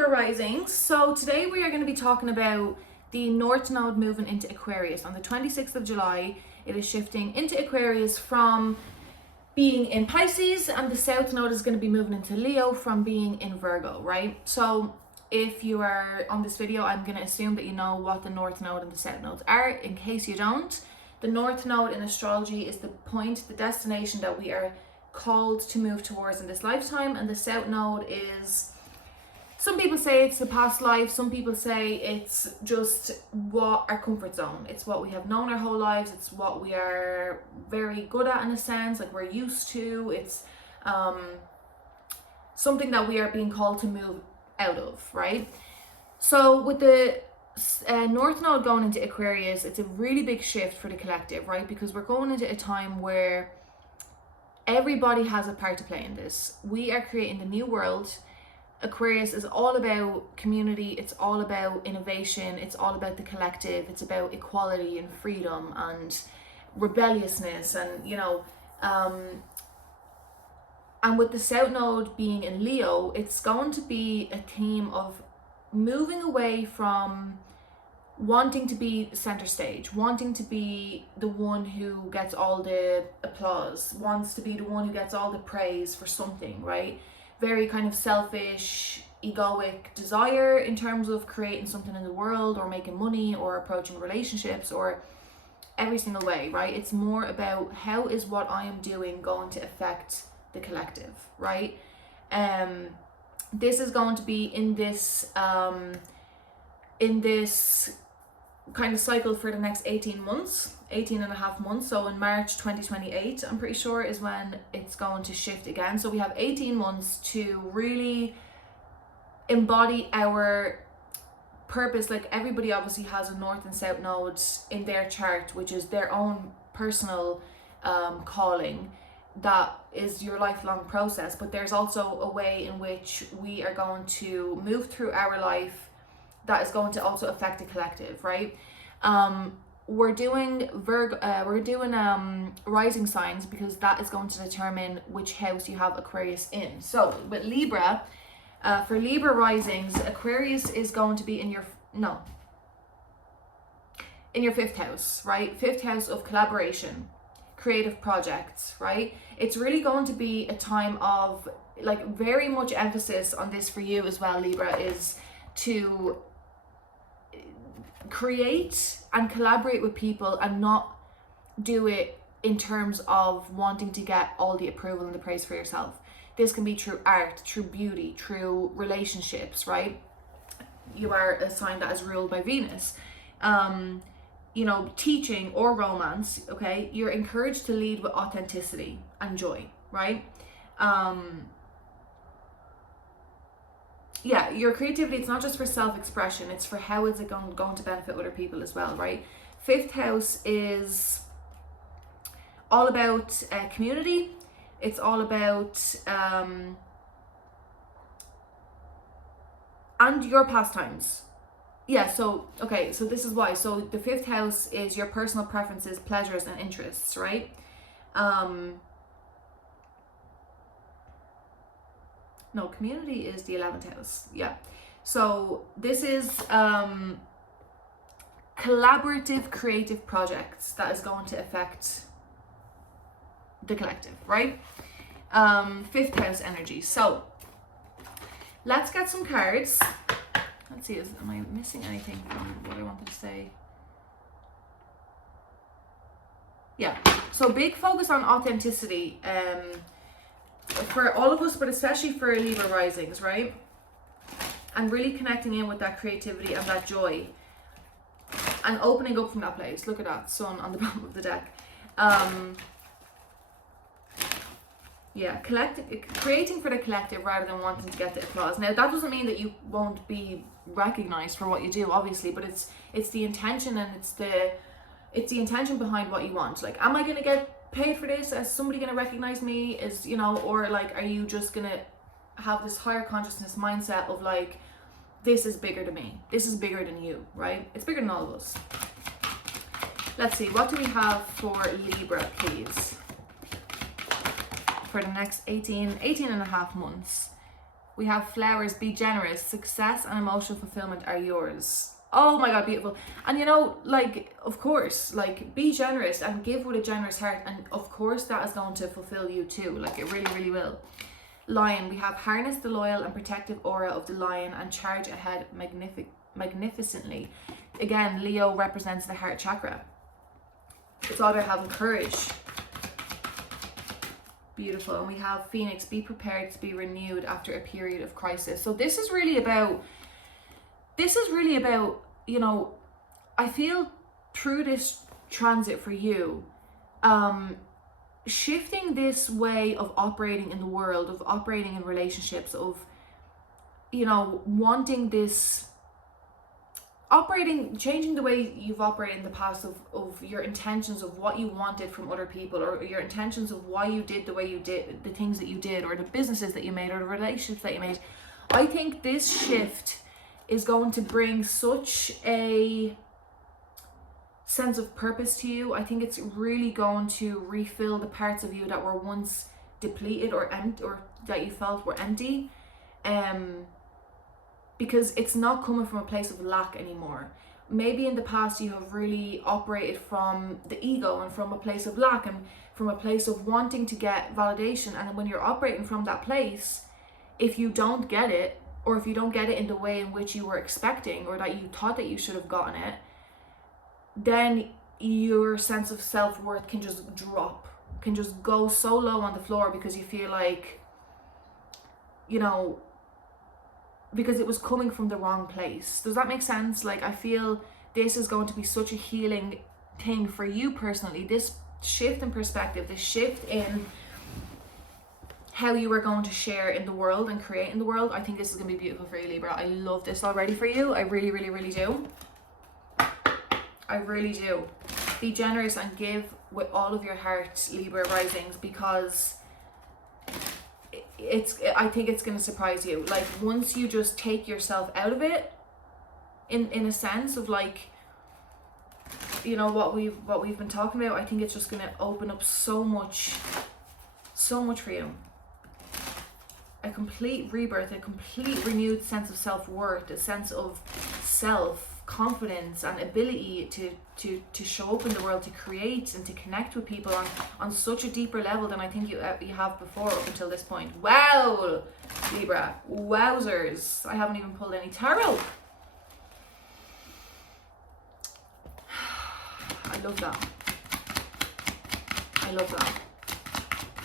Libra rising. So today we are going to be talking about the North Node moving into Aquarius on the 26th of July. It is shifting into Aquarius from being in Pisces, and the South Node is going to be moving into Leo from being in Virgo, right? So if you are on this video, I'm going to assume that you know what the North Node and the South Nodes are. In case you don't, the North Node in astrology is the point, the destination that we are called to move towards in this lifetime, and the South Node is, some people say it's the past life, some people say it's just what our comfort zone, it's what we have known our whole lives, it's what we are very good at in a sense, like we're used to, it's something that we are being called to move out of, right? So with the North Node going into Aquarius, it's a really big shift for the collective, right? Because we're going into a time where everybody has a part to play in this. We are creating the new world. Aquarius is all about community, it's all about innovation, it's all about the collective, it's about equality and freedom and rebelliousness, and and with the South Node being in Leo, it's going to be a theme of moving away from wanting to be center stage, wanting to be the one who gets all the applause, wants to be the one who gets all the praise for something, right? Very kind of selfish, egoic desire in terms of creating something in the world or making money or approaching relationships or every single way, right? It's more about how is what I am doing going to affect the collective, right? This is going to be in this kind of cycle for the next 18 and a half months. So in March 2028, I'm pretty sure, is when it's going to shift again. So we have 18 months to really embody our purpose. Like, everybody obviously has a North and South nodes in their chart, which is their own personal calling. That is your lifelong process, but there's also a way in which we are going to move through our life that is going to also affect the collective, right? We're doing rising signs because that is going to determine which house you have Aquarius in. So with Libra, for Libra risings, Aquarius is going to be in your fifth house, right? Fifth house of collaboration, creative projects, right? It's really going to be a time of, like, very much emphasis on this for you as well, Libra, is to create and collaborate with people and not do it in terms of wanting to get all the approval and the praise for yourself. This can be through art, through beauty, through relationships, right? You are a sign that is ruled by Venus. Teaching or romance, okay? You're encouraged to lead with authenticity and joy, right? Your creativity, it's not just for self-expression, it's for how is it going to benefit other people as well, right? Fifth house is all about community. It's all about and your pastimes. So this is why. So the fifth house is your personal preferences, pleasures, and interests, right? No, community is the 11th house. Yeah. So this is collaborative, creative projects that is going to affect the collective, right? Fifth house energy. So let's get some cards. Let's see, am I missing anything from what I wanted to say? Yeah, so big focus on authenticity for all of us, but especially for Libra risings, right? And really connecting in with that creativity and that joy and opening up from that place. Look at that sun on the bottom of the deck. Creating for the collective rather than wanting to get the applause. Now, that doesn't mean that you won't be recognized for what you do, obviously, but it's the intention, and it's the intention behind what you want. Like, am I going to get paid for this? Is somebody going to recognize me? Or like, are you just going to have this higher consciousness mindset of like, this is bigger than me, this is bigger than you, right? It's bigger than all of us. Let's see, what do we have for Libra, please, for the next 18 and a half months? We have flowers, be generous, success and emotional fulfillment are yours. Oh my God, beautiful. And you know, like, of course, like, be generous and give with a generous heart. And of course that is going to fulfill you too. Like, it really, really will. Lion, we have harness the loyal and protective aura of the lion and charge ahead magnificently. Again, Leo represents the heart chakra. It's all about having courage. Beautiful. And we have Phoenix, be prepared to be renewed after a period of crisis. So this is really about, you know, I feel through this transit for you, shifting this way of operating in the world, of operating in relationships, of, you know, wanting this operating, changing the way you've operated in the past, of your intentions of what you wanted from other people, or your intentions of why you did the way you did, the things that you did, or the businesses that you made, or the relationships that you made. I think this shift is going to bring such a sense of purpose to you. I think it's really going to refill the parts of you that were once depleted or empty, or that you felt were empty. Because it's not coming from a place of lack anymore. Maybe in the past you have really operated from the ego and from a place of lack and from a place of wanting to get validation. And when you're operating from that place, if you don't get it, or if you don't get it in the way in which you were expecting, or that you thought that you should have gotten it, then your sense of self-worth can just drop, can just go so low on the floor, because you feel like, you know, because it was coming from the wrong place. Does that make sense? Like, I feel this is going to be such a healing thing for you personally. This shift in perspective, this shift in how you are going to share in the world and create in the world. I think this is going to be beautiful for you, Libra. I love this already for you. I really, really, really do. I really do. Be generous and give with all of your heart, Libra risings, because I think it's going to surprise you. Like, once you just take yourself out of it, in a sense of, like, you know, what we've been talking about, I think it's just going to open up so much for you. A complete rebirth, a complete renewed sense of self-worth, a sense of self-confidence and ability to show up in the world, to create and to connect with people on such a deeper level than I think you have before up until this point. Wow, Libra, wowzers. I haven't even pulled any tarot. I love that. I love that.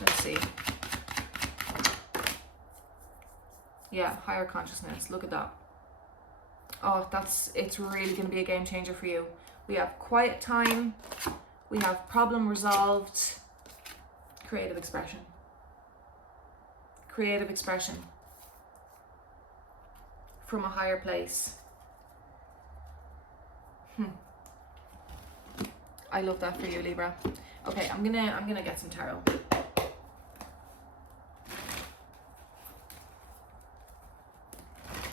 Let's see. Yeah, higher consciousness. Look at that. Oh, it's really going to be a game changer for you. We have quiet time. We have problem resolved. Creative expression. Creative expression. From a higher place. I love that for you, Libra. Okay, I'm gonna get some tarot.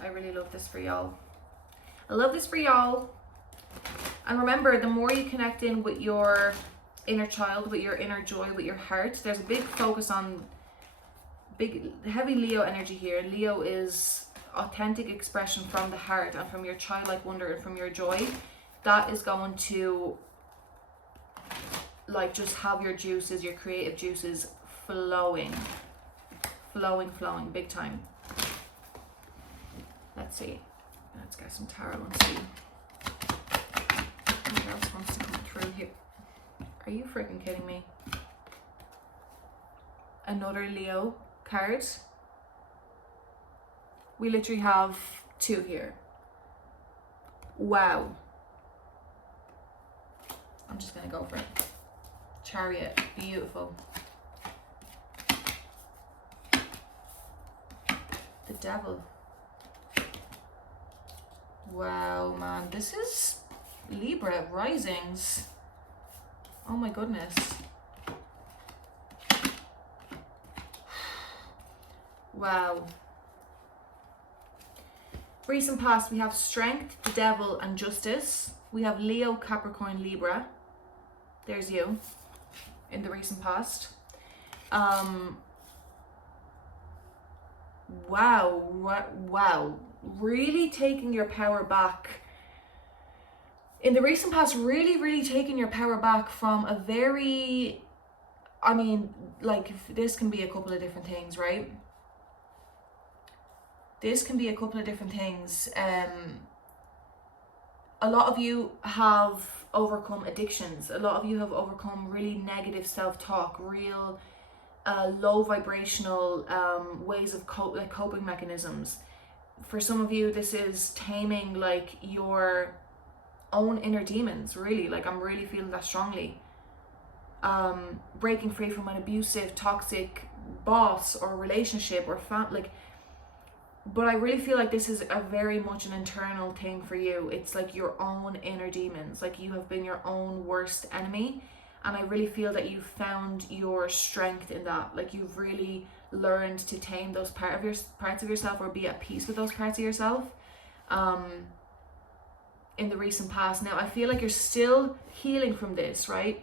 I really love this for y'all. I love this for y'all. And remember, the more you connect in with your inner child, with your inner joy, with your heart, there's a big focus on heavy Leo energy here. Leo is authentic expression from the heart and from your childlike wonder and from your joy. That is going to, like, just have your juices, your creative juices flowing, big time. Let's see. Let's get some tarot and see what else wants to come through here. Are you freaking kidding me? Another Leo card. We literally have two here. Wow. I'm just gonna go for it. Chariot, beautiful. The Devil. Wow, man, this is Libra risings. Oh my goodness. Wow. Recent past, we have Strength, the Devil, and Justice. We have Leo, Capricorn, Libra. There's you in the recent past. Wow. Really taking your power back. In the recent past, really taking your power back from a very, I mean, like, this can be a couple of different things, right? This can be a couple of different things. A lot of you have overcome addictions. A lot of you have overcome really negative self-talk, real low vibrational ways of coping mechanisms. For some of you, this is taming like your own inner demons, really. Like, I'm really feeling that strongly. Breaking free from an abusive, toxic boss or relationship or like, but I really feel like this is a very much an internal thing for you. It's like your own inner demons. Like, you have been your own worst enemy. And I really feel that you've found your strength in that. Like, you've really learned to tame those parts of yourself, or be at peace with those parts of yourself in the recent past. Now, I feel like you're still healing from this, right?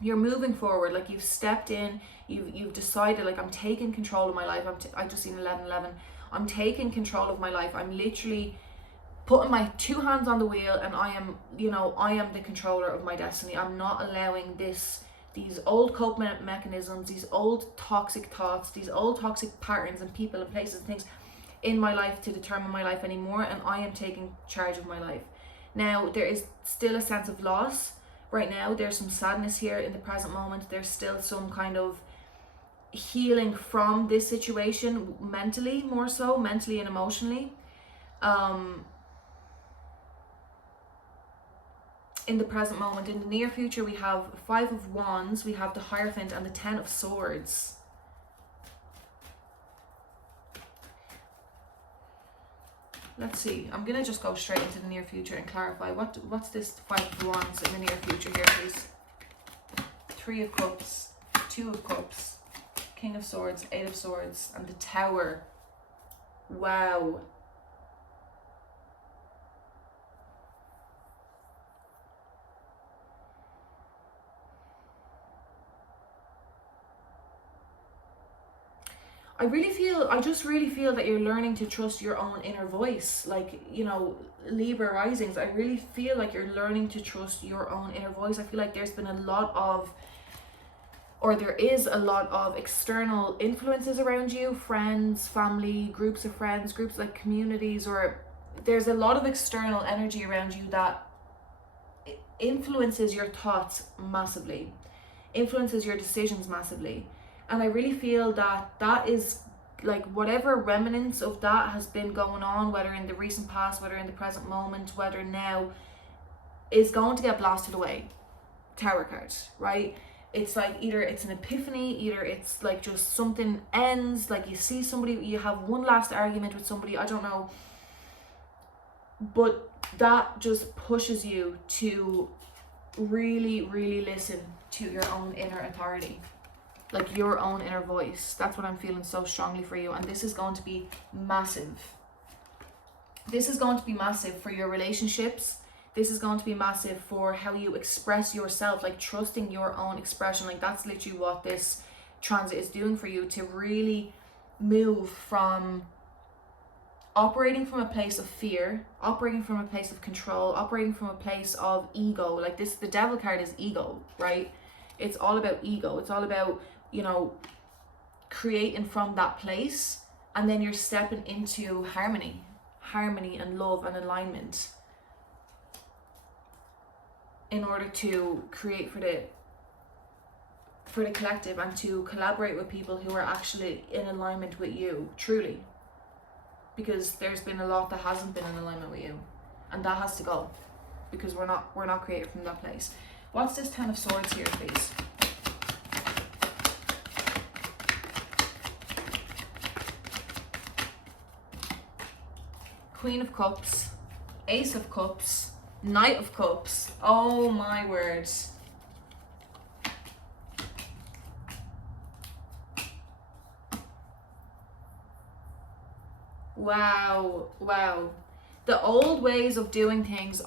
You're moving forward. Like, you've stepped in, you've decided, like, I'm taking control of my life. I just seen 11:11. I'm taking control of my life. I'm literally putting my two hands on the wheel, and I am the controller of my destiny. I'm not allowing these old coping mechanisms, these old toxic thoughts, these old toxic patterns and people and places and things in my life to determine my life anymore, and I am taking charge of my life. Now, there is still a sense of loss right now. There's some sadness here in the present moment. There's still some kind of healing from this situation, mentally, more so mentally and emotionally. In the present moment. In the near future, we have 5 of Wands, we have the Hierophant, and the 10 of Swords. Let's see. I'm gonna just go straight into the near future and clarify what's this 5 of Wands in the near future here, please. 3 of Cups, 2 of Cups, King of Swords, 8 of Swords, and the Tower. Wow. I just really feel that you're learning to trust your own inner voice. Like, Libra risings, I really feel like you're learning to trust your own inner voice. I feel like there is a lot of external influences around you, friends, family, groups of friends, groups like communities, or there's a lot of external energy around you that influences your thoughts massively, influences your decisions massively. And I really feel that is like, whatever remnants of that has been going on, whether in the recent past, whether in the present moment, whether now, is going to get blasted away. Tower card, right? It's like, either it's an epiphany, either it's like just something ends, like you see somebody, you have one last argument with somebody, I don't know. But that just pushes you to really listen to your own inner authority. Like, your own inner voice. That's what I'm feeling so strongly for you. And this is going to be massive. This is going to be massive for your relationships. This is going to be massive for how you express yourself, like trusting your own expression. Like, that's literally what this transit is doing for you, to really move from operating from a place of fear, operating from a place of control, operating from a place of ego. Like, this, the Devil card is ego, right? It's all about ego. It's all about, creating from that place, and then you're stepping into harmony and love and alignment in order to create for the collective, and to collaborate with people who are actually in alignment with you, truly. Because there's been a lot that hasn't been in alignment with you, and that has to go, because we're not created from that place. What's this 10 of Swords here, please? Queen of Cups, Ace of Cups, Knight of Cups. Oh my words. Wow. The old ways of doing things,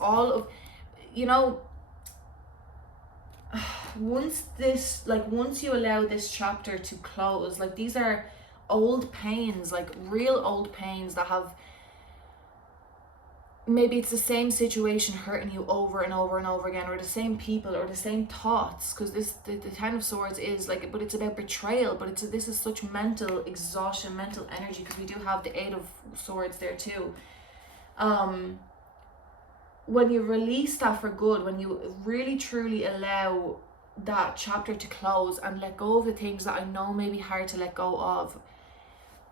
once you allow this chapter to close, like, these are old pains, like real old pains that have, maybe it's the same situation hurting you over and over and over again, or the same people, or the same thoughts, because the Ten of Swords is like, but it's about betrayal, but this is such mental exhaustion, mental energy, because we do have the Eight of Swords there too. When you release that for good, when you really truly allow that chapter to close and let go of the things that I know may be hard to let go of,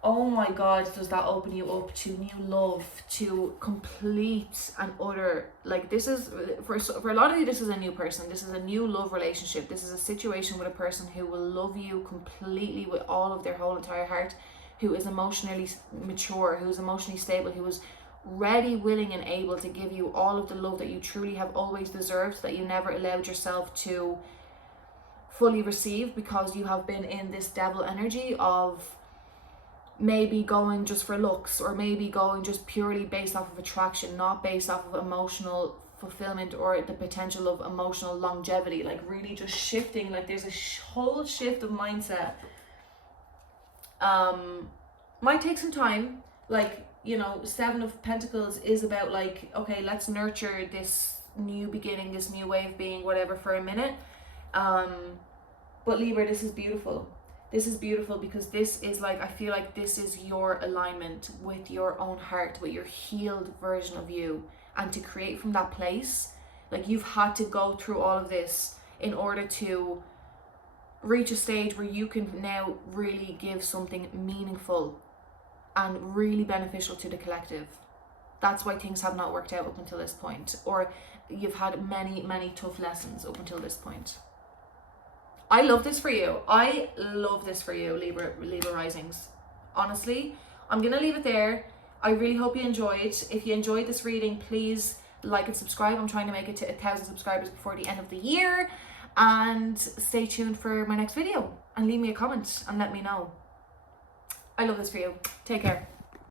oh my God, does that open you up to new love, to complete and utter, like, this is, for a lot of you, this is a new person, this is a new love relationship, this is a situation with a person who will love you completely with all of their whole entire heart, who is emotionally mature, who is emotionally stable, who is ready, willing and able to give you all of the love that you truly have always deserved, that you never allowed yourself to fully receive, because you have been in this devil energy of maybe going just for looks, or maybe going just purely based off of attraction, not based off of emotional fulfillment or the potential of emotional longevity, like really just shifting, like there's a whole shift of mindset. Might take some time, like, you know, Seven of Pentacles is about like, okay, let's nurture this new beginning, this new way of being, whatever, for a minute. But Libra, this is beautiful. This is beautiful because this is like, I feel like this is your alignment with your own heart, with your healed version of you. And to create from that place, like you've had to go through all of this in order to reach a stage where you can now really give something meaningful and really beneficial to the collective. That's why things have not worked out up until this point, or you've had many, many tough lessons up until this point. I love this for you. I love this for you, Libra risings. Honestly, I'm gonna leave it there. I really hope you enjoyed. If you enjoyed this reading, please like and subscribe. I'm trying to make it to 1,000 subscribers before the end of the year. And stay tuned for my next video and leave me a comment and let me know. I love this for you. Take care.